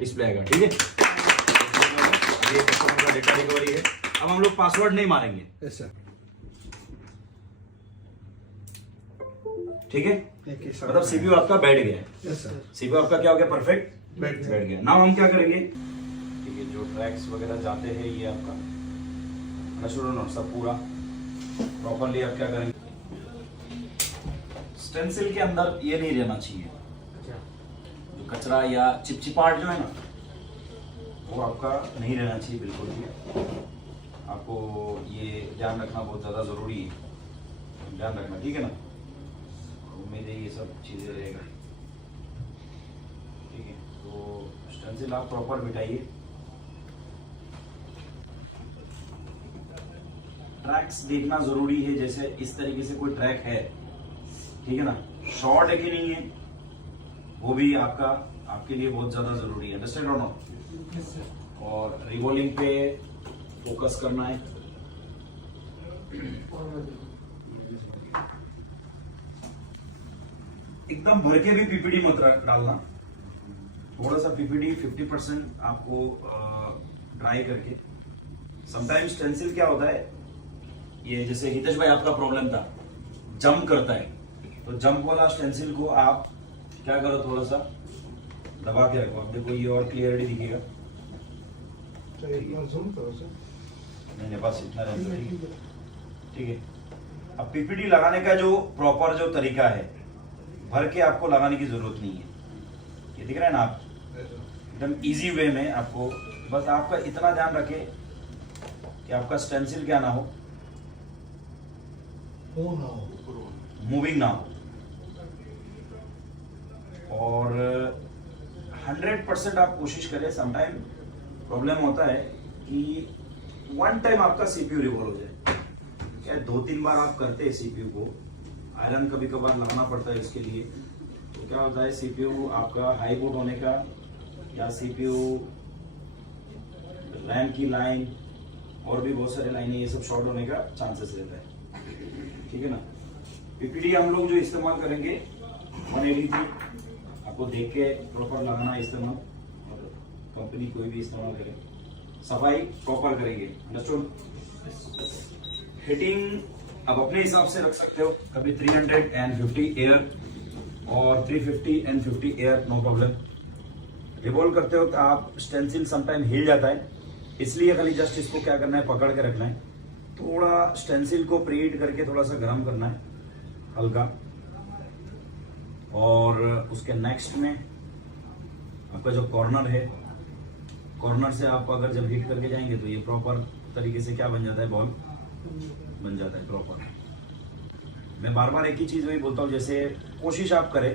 Display आएगा। ठीक है, ये कस्टमर का डेटा रिकवरी है। अब हम लोग पासवर्ड नहीं मारेंगे। Yes sir. ठीक है, मतलब सीपीयू आपका बैठ गया है। Yes sir. सीपीयू आपका क्या हो गया, परफेक्ट बैठ गया। नाउ हम क्या करेंगे, ठीक है, जो ट्रैक्स वगैरह जाते हैं ये आपका नोट सब पूरा प्रॉपरली आप क्या करेंगे, स्टेंसिल के अंदर ये नहीं रहना चाहिए, जो कचरा या चिपचिपाहट जो है ना वो आपका नहीं रहना चाहिए बिल्कुल भी। आपको ये ध्यान रखना बहुत ज़्यादा ज़रूरी है, ध्यान रखना, ठीक है ना। उम्मीद है ये सब चीज़ें रहेगा। ठीक है, तो स्टेंसिल आप प्रॉपर बिठाइए। ट्रैक्स देखना ज़रूरी है, जैसे इस तरीके से कोई ट्रैक है, ठीक है ना, शॉर्ट है कि नहीं है वो भी आपके लिए बहुत ज़्यादा ज़रूरी है। अंडरस्टैंड और नो? और रिवॉल्विंग पे फोकस करना है। एकदम भर के भी पीपीडी मत डालना, थोड़ा सा पीपीडी 50% आपको ड्राई करके। समटाइम्स स्टेंसिल क्या होता है, ये जैसे हितेश भाई आपका प्रॉब्लम था, जंप करता है, तो जंप वाला स्टेंसिल को आप क्या करो, थोड़ा सा दबा के रखो। अब देखो ये और क्लियरिटी दिखेगा। नहीं बस इतना रहता है, ठीक है। अब पीपीडी लगाने का जो प्रॉपर जो तरीका है, भर के आपको लगाने की जरूरत नहीं है। ये दिख रहा है ना, आप एकदम इजी वे में आपको, बस आपका इतना ध्यान रखे कि आपका स्टेंसिल क्या ना हो, मूविंग ना हो। और 100% आप कोशिश करें। समटाइम प्रॉब्लम होता है कि वन टाइम आपका सीपीयू रिवॉल्व हो जाए, क्या 2-3 बार आप करते हैं सीपीयू को, आयरन कभी कभार लगाना पड़ता है इसके लिए, तो क्या होता है सीपीयू आपका हाई बूट होने का या सीपीयू रैम की लाइन और भी बहुत सारे लाइनें ये सब शॉर्ट होने का चांसेस रहता है, ठीक है ना। पीपीडी हम लोग जो इस्तेमाल करेंगे 180 आपको देख के प्रॉपर लगाना है इस्तेमाल, और कंपनी कोई भी इस्तेमाल करे, सफाई प्रॉपर करेंगे। अंडरस्टूड? हीटिंग अब अपने हिसाब से रख सकते हो, कभी 350 एयर और 350 and 50 air, no problem. Revolve करते हो तो आप स्टेंसिल समटाइम हिल जाता है, इसलिए खाली जस्ट इसको क्या करना है, पकड़ के रखना है। थोड़ा स्टेंसिल को प्रीहीट करके थोड़ा सा गर्म करना है हल्का, और उसके नेक्स्ट में आपका जो कॉर्नर है, कॉर्नर से आप अगर जब हीट करके जाएंगे तो ये प्रॉपर तरीके से क्या बन जाता है, बॉल बन जाता है प्रॉपर। मैं बार बार एक ही चीज़ वही बोलता हूँ, जैसे कोशिश आप करें,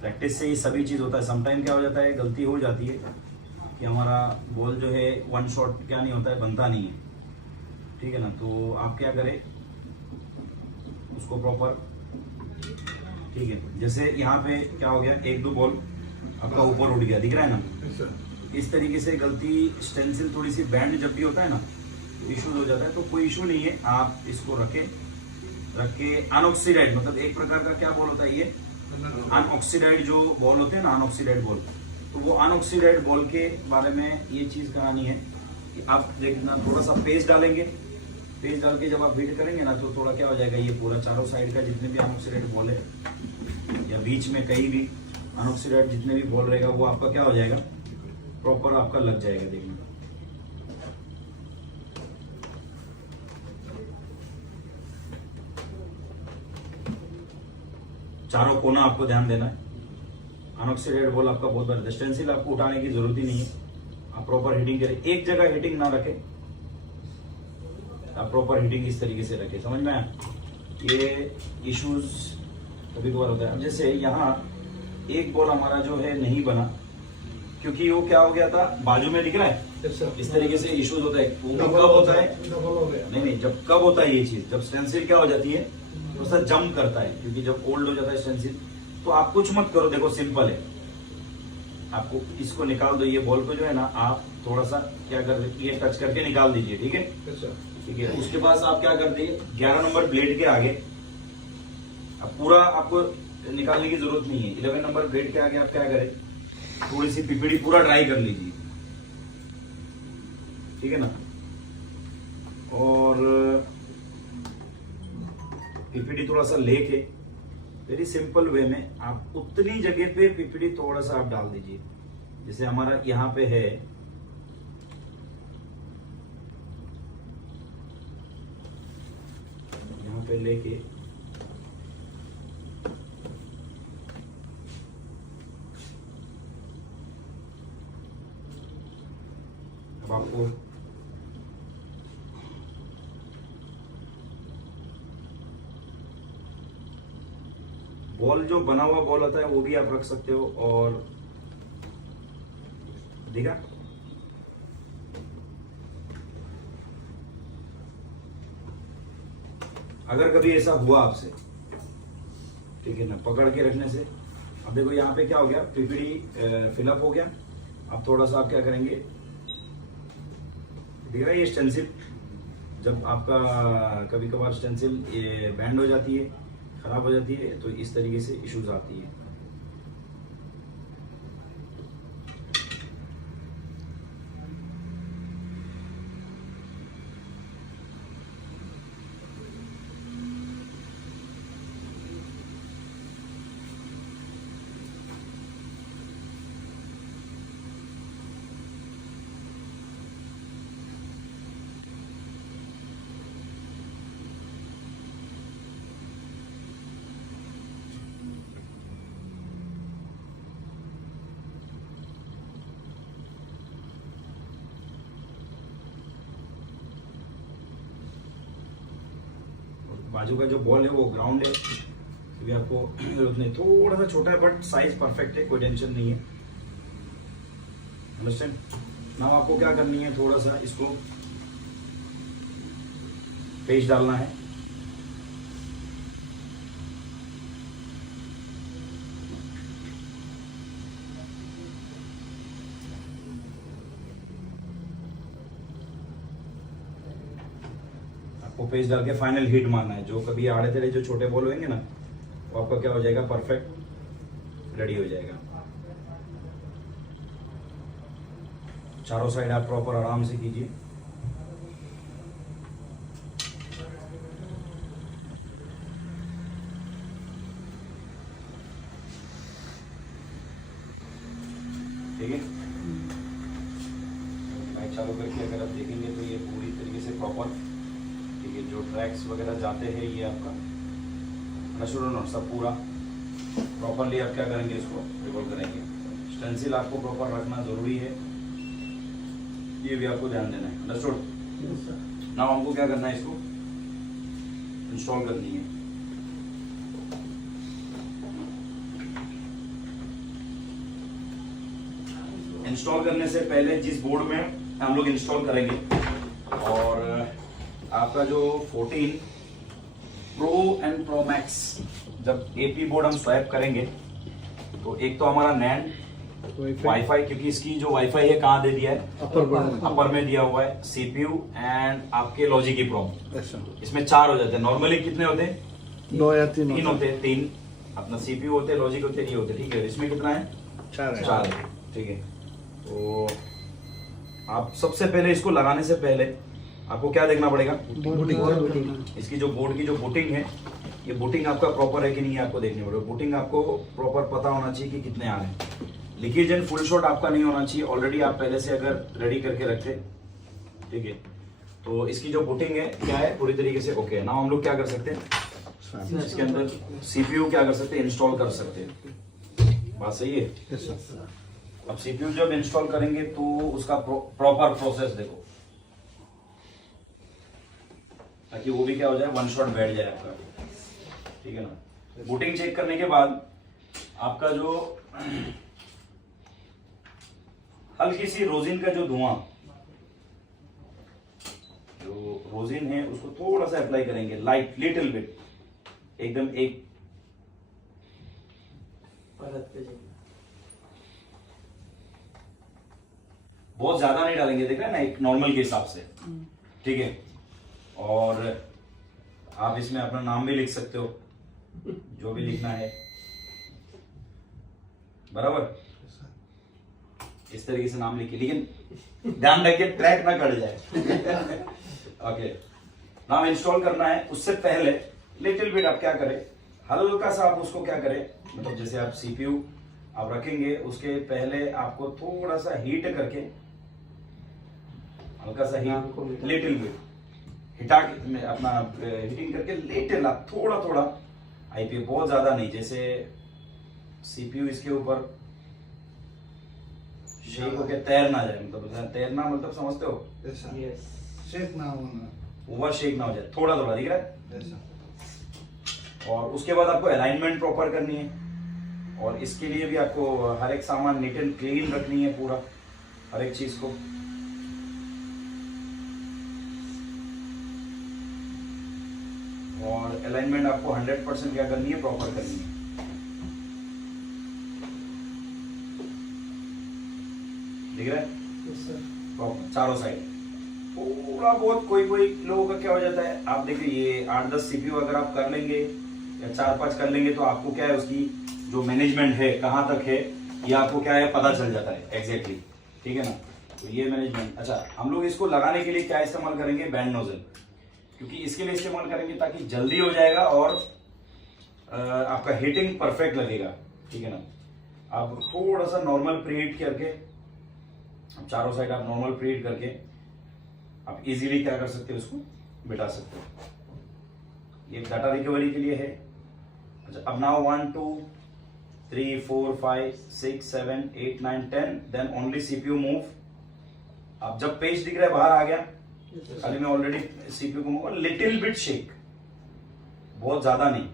प्रैक्टिस से ही सभी चीज़ होता है। समटाइम क्या हो जाता है, गलती हो जाती है कि हमारा बॉल जो है वन शॉट क्या नहीं होता है, बनता नहीं है, ठीक है ना। तो आप क्या करें, उसको प्रॉपर, ठीक है। जैसे यहाँ पे क्या हो गया, 1-2 बॉल आपका ऊपर उड़ गया, दिख रहा है ना। इस तरीके से गलती, स्टेंसिल थोड़ी सी बैंड जब भी होता है ना तो इशूज हो जाता है, तो कोई इशू नहीं है। आप इसको रख के अनऑक्सीडाइड, मतलब एक प्रकार का क्या बॉल होता है ये, अनऑक्सीडाइड जो बॉल होते हैं ना, अनऑक्सीडाइड बॉल, तो वो अनऑक्सीडाइड बॉल के बारे में ये चीज़ करानी है कि आप देखना, थोड़ा सा पेस्ट डालेंगे, पेस्ट डाल के जब आप हीट करेंगे ना तो थोड़ा क्या हो जाएगा, ये पूरा चारों साइड का जितने भी अनऑक्सीडाइड बॉल है या बीच में कहीं भी अनऑक्सीडाइड जितने भी बॉल रहेगा वो आपका क्या हो जाएगा, प्रॉपर आपका लग जाएगा। देखना चारों कोना आपको ध्यान देना है। अनऑक्सीडाइड बॉल आपका बहुत बड़ा, स्टेंसिल आपको उठाने की जरूरत ही नहीं है। आप प्रॉपर हीटिंग करें, एक जगह हीटिंग ना रखें, आप प्रॉपर हीटिंग इस तरीके से रखें। समझ में आया? ये इश्यूज कभी कभार होता है। अब जैसे यहाँ एक बॉल हमारा जो है नहीं बना, क्योंकि वो क्या हो गया था, बाजू में दिख रहा है, इस तरीके से इश्यूज होता है। कब होता है, नहीं, जब कब होता है ये चीज, जब स्टेंसिल क्या हो जाती है, थोड़ा जंप करता है, क्योंकि जब ओल्ड हो जाता है स्टेंसिल। तो आप कुछ मत करो, देखो सिंपल है, आपको इसको निकाल दो, ये बॉल को जो है ना आप थोड़ा सा क्या कर, ये टच करके निकाल दीजिए, ठीक है, ठीक है। उसके बाद आप क्या करते हैं, 11 नंबर ब्लेड के आगे, अब पूरा आपको निकालने की जरूरत नहीं है, 11 नंबर ब्लेड के आगे आप क्या करें, थोड़ी सी पीपीडी पूरा ड्राई कर लीजिए, ठीक है ना। और पीपीडी थोड़ा सा लेके वेरी सिंपल वे में आप उतनी जगह पे पीपीडी थोड़ा सा आप डाल दीजिए, जैसे हमारा यहाँ पे है, यहाँ पे लेके अब आपको बॉल जो बना हुआ बॉल आता है वो भी आप रख सकते हो। और देखा, अगर कभी ऐसा हुआ आपसे, ठीक है ना, पकड़ के रखने से, अब देखो यहाँ पे क्या हो गया, पीपीडी फिलअप हो गया। अब थोड़ा सा आप क्या करेंगे, दिख रहा है ये स्टेंसिल, जब आपका कभी कभार स्टेंसिल बैंड हो जाती है, खराब हो जाती है, तो इस तरीके से इश्यूज आती है। बाजू का जो बॉल है वो ग्राउंड है, तो भी आपको जरूरत नहीं, थोड़ा सा छोटा है बट साइज परफेक्ट है, कोई टेंशन नहीं है। अंडरस्टैंड। नाउ आपको क्या करनी है, थोड़ा सा इसको पेस्ट डालना है। आपको पेस्ट डाल के फाइनल हीट मारना है। जो कभी आड़े तेड़े जो छोटे बॉल होंगे ना, वो आपका क्या हो जाएगा, परफेक्ट रेडी हो जाएगा। चारों साइड आप प्रॉपर आराम से कीजिए। ठीक है, लाइट चालू करके अगर आप देखेंगे तो ये पूरी तरीके से प्रॉपर, ठीक है, जो ट्रैक्स वगैरह जाते हैं ये आपका नशुर सब पूरा प्रॉपरली आप क्या करेंगे, इसको रिवॉल्व करेंगे। स्टेंसिल आपको प्रॉपर रखना जरूरी है, ये भी आपको ध्यान देना है। अंडरस्टूड। नाउ हमको क्या करना है, इसको इंस्टॉल करनी है। इंस्टॉल करने से पहले जिस बोर्ड में हम लोग इंस्टॉल करेंगे, और आपका जो 14 प्रो एंड प्रो मैक्स जब एपी बोर्ड हम स्वैप करेंगे, तो एक तो हमारा नैंड वाईफाई, क्योंकि इसकी जो वाईफाई है कहाँ दे दिया है, अपर में दिया हुआ है, सीपीयू एंड आपके लॉजिक की प्रॉम, इसमें 4 हो जाते हैं। नॉर्मली कितने होते हैं, 9 या 3 होते हैं। 3 अपना सीपीयू होते हैं, लॉजिक होते हैं, ये होते, ठीक है। इसमें कितना है, 4 है, ठीक है। तो आप सबसे पहले इसको लगाने से पहले आपको क्या देखना पड़ेगा, इसकी जो बोर्ड की जो बूटिंग है, ये बूटिंग आपका प्रॉपर है कि नहीं है, आपको देखनी पड़ेगा। बूटिंग आपको प्रॉपर पता होना चाहिए कि कितने आ रहे हैं। लीकेज एंड फुल शॉट आपका नहीं होना चाहिए, ऑलरेडी आप पहले से अगर रेडी करके रखते, ठीक है। तो इसकी जो बूटिंग है क्या है, पूरी तरीके से ओके है। नाउ हम लोग क्या कर सकते हैं, इसके अंदर सीपीयू क्या कर सकते हैं, इंस्टॉल कर सकते हैं। बात सही है। अब सीपीयू जब इंस्टॉल करेंगे तो उसका प्रॉपर प्रोसेस देखो, ताकि वो भी क्या हो जाए, वन शॉट बैठ जाए आपका, ठीक है ना। बूटिंग चेक करने के बाद आपका जो हल्की सी रोजिन का जो धुआं, जो रोजिन है उसको थोड़ा सा अप्लाई करेंगे, लाइट लिटिल बिट, एकदम एक परत पे, बहुत ज्यादा नहीं डालेंगे, देख रहे हैं ना, एक नॉर्मल के हिसाब से, ठीक है। और आप इसमें अपना नाम भी लिख सकते हो, जो भी लिखना है, बराबर। इस तरीके से नाम लिखिए, लेकिन ध्यान रखिए ट्रैक ना कट जाए। ओके, नाम इंस्टॉल करना है, उससे पहले लिटिल बिट आप क्या करें, हल्का सा आप उसको क्या करें, मतलब जैसे आप सीपीयू आप रखेंगे उसके पहले आपको थोड़ा सा हीट करके, हल्का सा हीट, लिटिल बिट हिटा के अपना हीटिंग करके लिटिल आप थोड़ा थोड़ा आईपी, बहुत ज्यादा नहीं, जैसे सीपीयू इसके ऊपर शेक होके तैर ना जाए, मतलब तैरना मतलब समझते हो, शेक ना होना, ओवर शेक ना हो जाए, थोड़ा थोड़ा दिख रहा है। और उसके बाद आपको अलाइनमेंट प्रॉपर करनी है, और इसके लिए भी आपको हर एक सामान नीट एंड क्लीन रखनी है, पूरा हर एक चीज को। और अलाइनमेंट आपको 100% क्या करनी है, प्रॉपर करनी है। दिख रहा है प्रॉपर चारों साइड, थोड़ा बहुत कोई कोई लोगों का क्या हो जाता है, आप देखिए ये 8-10 सीपीयू अगर आप कर लेंगे या 4-5 कर लेंगे तो आपको क्या है, उसकी जो मैनेजमेंट है कहाँ तक है ये आपको क्या है पता चल जाता है एग्जैक्टली, ठीक है ना। तो ये मैनेजमेंट, अच्छा हम लोग इसको लगाने के लिए क्या इस्तेमाल करेंगे, बैंड नोजल, क्योंकि इसके लिए इस्तेमाल करेंगे ताकि जल्दी हो जाएगा और आपका हीटिंग परफेक्ट लगेगा, ठीक है ना। आप थोड़ा सा नॉर्मल प्रीहीट करके, चारों साइड आप नॉर्मल प्रीहीट करके आप इजीली क्या कर सकते हो, उसको बिठा सकते हो। ये डाटा रिकवरी के लिए है। अच्छा, अब now 1 2 3 4 5 6 7 8 9 10 then only CPU move. अब जब पेज दिख रहा है बाहर आ गया, खाली मैं ऑलरेडी सीपीयू को मूव, लिटिल बिट शेक, बहुत ज्यादा नहीं,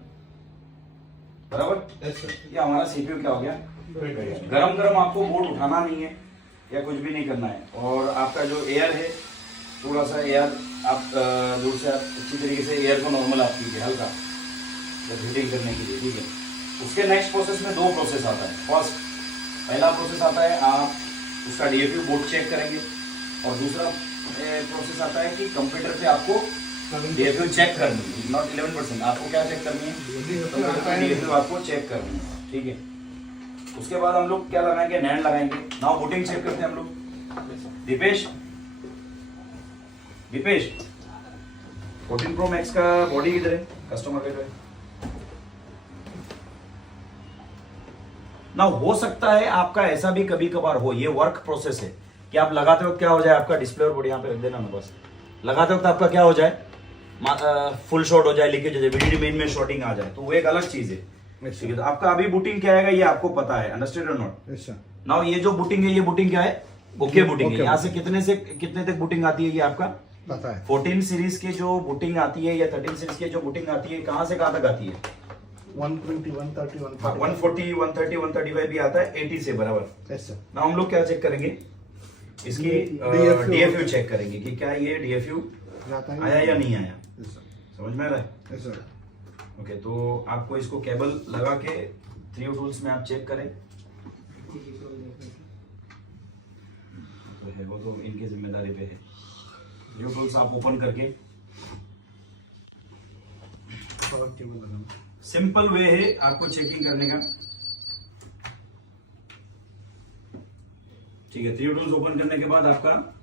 बराबर। ये हमारा सीपीयू क्या हो गया, गरम गरम, आपको बोर्ड उठाना नहीं है या कुछ भी नहीं करना है। और आपका जो एयर है, थोड़ा सा एयर आप दूर से आप अच्छी तरीके से एयर को नॉर्मल आप कीजिए हल्का, जब हीटिंग करने के लिए, ठीक है। उसके नेक्स्ट प्रोसेस में 2 प्रोसेस आता है। फर्स्ट, पहला प्रोसेस आता है आप उसका डीएफयू बोर्ड चेक करेंगे, और दूसरा प्रोसेस आता है कि कंप्यूटर पे आपको डीएफयू चेक करनी है, नॉट 11%, आपको क्या चेक करनी है, डीएफयू आपको चेक करनी है, ठीक है। उसके बाद हम लोग क्या लगाएंगे, नैंड लगाएंगे। नाउ बूटिंग चेक करते हैं हम लोग। दीपेश 14 Pro Max का बॉडी किधर है, कस्टमर का जो है ना। हो सकता है आपका ऐसा भी कभी कभार हो, ये वर्क प्रोसेस है कि आप लगाते वक्त क्या हो जाए, आपका डिस्प्ले और बॉडी यहाँ पे रख देना ना, बस लगाते वक्त आपका क्या हो जाए, फुल शॉट हो जाए, लीकेज हो जाए, वीडियो मेन में शॉटिंग आ जाए, तो वो एक अलग चीज है। ठीक है, तो आपका अभी बूटिंग क्या आएगा ये आपको पता है, अंडरस्टैंड और नॉट। नाउ ये जो बूटिंग है, ये बूटिंग क्या है, ओके बूटिंग है। यहाँ से कितने तक बूटिंग आती है ये आपका पता है। 14 सीरीज की जो बूटिंग आती है या 13 सीरीज की जो बूटिंग आती है, कहाँ से कहाँ तक आती है, 120 130 140 130 135 भी आता है, 80 से बराबर। ना हम लोग क्या चेक करेंगे, इसकी डीएफयू चेक करेंगे कि क्या ये डीएफयू आया या नहीं आया, समझ में आ रहा है। ओके, तो आपको इसको केबल लगा के 3 टूल्स में आप चेक करें, तो है वो तो इनकी जिम्मेदारी पे है। 3 टूल्स आप ओपन करके, सिंपल वे है आपको चेकिंग करने का, ठीक है। 3 टूल्स ओपन करने के बाद आपका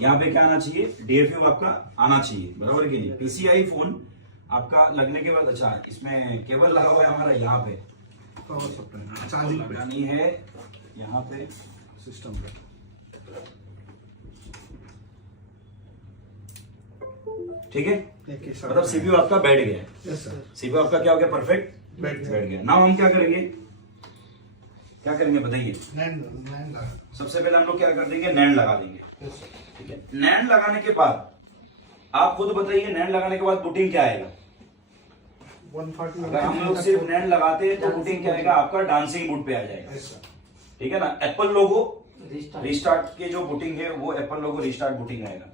यहाँ पे क्या आना चाहिए, डीएफयू आपका आना चाहिए, बराबर कि नहीं। पीसीआई फोन आपका लगने के बाद, अच्छा इसमें केबल लगा हुआ है हमारा यहाँ पे, लगानी है यहाँ पे सिस्टम पे, ठीक है। मतलब सीपीयू आपका बैठ गया है, सीपीयू आपका क्या हो गया, परफेक्ट बैठ गया। नाउ हम क्या करेंगे बताइए। सबसे पहले हम लोग क्या कर देंगे, नैंड लगा देंगे, ठीक है। नैंड लगाने के बाद आप खुद बताइए, नैंड लगाने के बाद बूटिंग क्या आएगा। 140। अगर हम लोग सिर्फ नैंड लगाते हैं तो बूटिंग क्या आएगा, आपका डांसिंग बूट पे आ जाएगा, ठीक है ना। एप्पल लोगो रिस्टार्ट के जो बूटिंग है वो एप्पल लोगो रिस्टार्ट बूटिंग आएगा।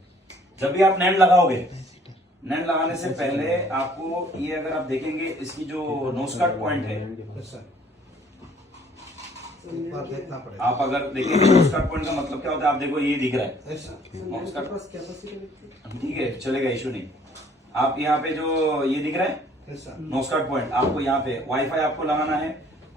जब भी आप नैंड लगाओगे, नैंड लगाने से पहले आपको ये, अगर आप देखेंगे इसकी जो नोज कट पॉइंट है, आप अगर देखेंगे नोज कट पॉइंट का मतलब क्या होता है, आप देखो ये दिख रहा है नोज कट, ठीक है चलेगा, इशू नहीं। आप यहाँ पे जो ये दिख रहा है नोज कट पॉइंट, आपको यहाँ पे वाईफाई आपको लगाना है,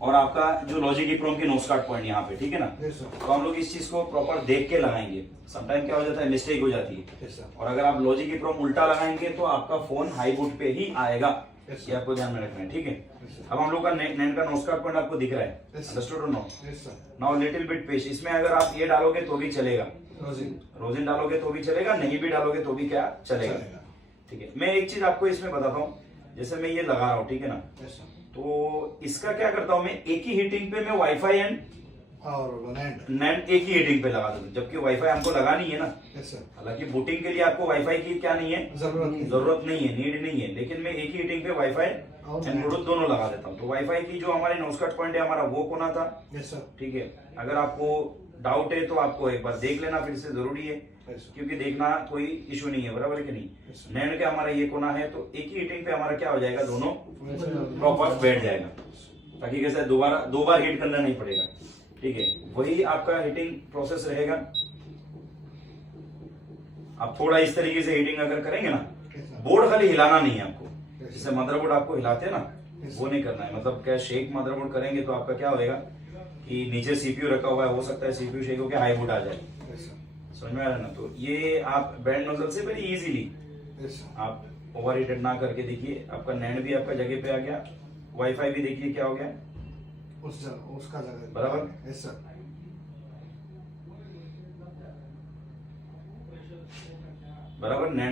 और आपका जो लॉजिक EEPROM की नो स्टार्ट पॉइंट यहाँ पे, ठीक है ना। Yes, sir. तो हम लोग इस चीज को प्रॉपर देख के लगाएंगे। समटाइम क्या हो जाता है, मिस्टेक हो जाती है। Yes, sir. और अगर आप लॉजिक EEPROM उल्टा लगाएंगे तो आपका फोन हाई बूट पे ही आएगा। Yes, ये आपको ध्यान में रखना है, ठीक है। Yes, sir. अब हम लोग का नेट का नो स्टार्ट पॉइंट आपको दिख रहा है, Yes, sir. अंडरस्टूड और no. Yes, sir. Now little bit पेश, इसमें अगर आप ये डालोगे तो भी चलेगा, Rosin. रोजिन डालोगे तो भी चलेगा, नहीं भी डालोगे तो भी क्या चलेगा, चलेगा. ठीक है। मैं एक चीज आपको इसमें बताता हूँ, जैसे मैं ये लगा रहा हूँ, ठीक है ना। Yes, sir. तो इसका क्या करता हूँ मैं, एक ही हीटिंग पे मैं वाईफाई एंड और NAND. नेट एक ही हीटिंग पे लगा दूँ, जबकि वाईफाई हमको लगानी है ना। Yes, sir. हालांकि बूटिंग के लिए आपको वाईफाई की क्या नहीं है, जरूरत नहीं. जरूरत नहीं है, नीड नहीं है, लेकिन मैं एक ही हीटिंग पे वाईफाई और एंड ब्लूटूथ दोनों लगा देता हूँ। तो वाईफाई की जो हमारे नोस्कट पॉइंट है हमारा वो कोना था, Yes, sir. ठीक है। अगर आपको डाउट है तो आपको एक बार देख लेना फिर से, जरूरी है, Yes, sir. क्योंकि देखना कोई इशू नहीं है, बराबर है कि नहीं। Yes, sir. नैंड के हमारा ये कोना है, तो एक ही हीटिंग पे हमारा क्या हो जाएगा, दोनों Yes, sir. प्रॉपर बैठ जाएगा, ताकि कैसे दो बार हीट करना नहीं पड़ेगा, ठीक है। वही आपका हीटिंग प्रोसेस रहेगा। आप थोड़ा इस तरीके से हीटिंग अगर करेंगे ना, Yes, sir. बोर्ड खाली हिलाना नहीं है आपको, Yes, जैसे मदरबोर्ड आपको हिलाते हैं ना, Yes, वो नहीं करना है। मतलब क्या, शेक मदरबोर्ड करेंगे तो आपका क्या होएगा कि नीचे सीपीयू रखा हुआ है, हो सकता है सीपीयू शेक होकर हाई बूट आ जाए, Yes, sir. समझ में आ रहा है ना। तो ये आप बैंड नोजल से वेरी इजीली Yes, sir. आप ओवर हीटेड ना करके देखिए, आपका नैंड भी आपका जगह पे आ गया, वाईफाई भी देखिए क्या हो गया, उसका जगह. बराबर। Yes, sir. बराबर। नैंड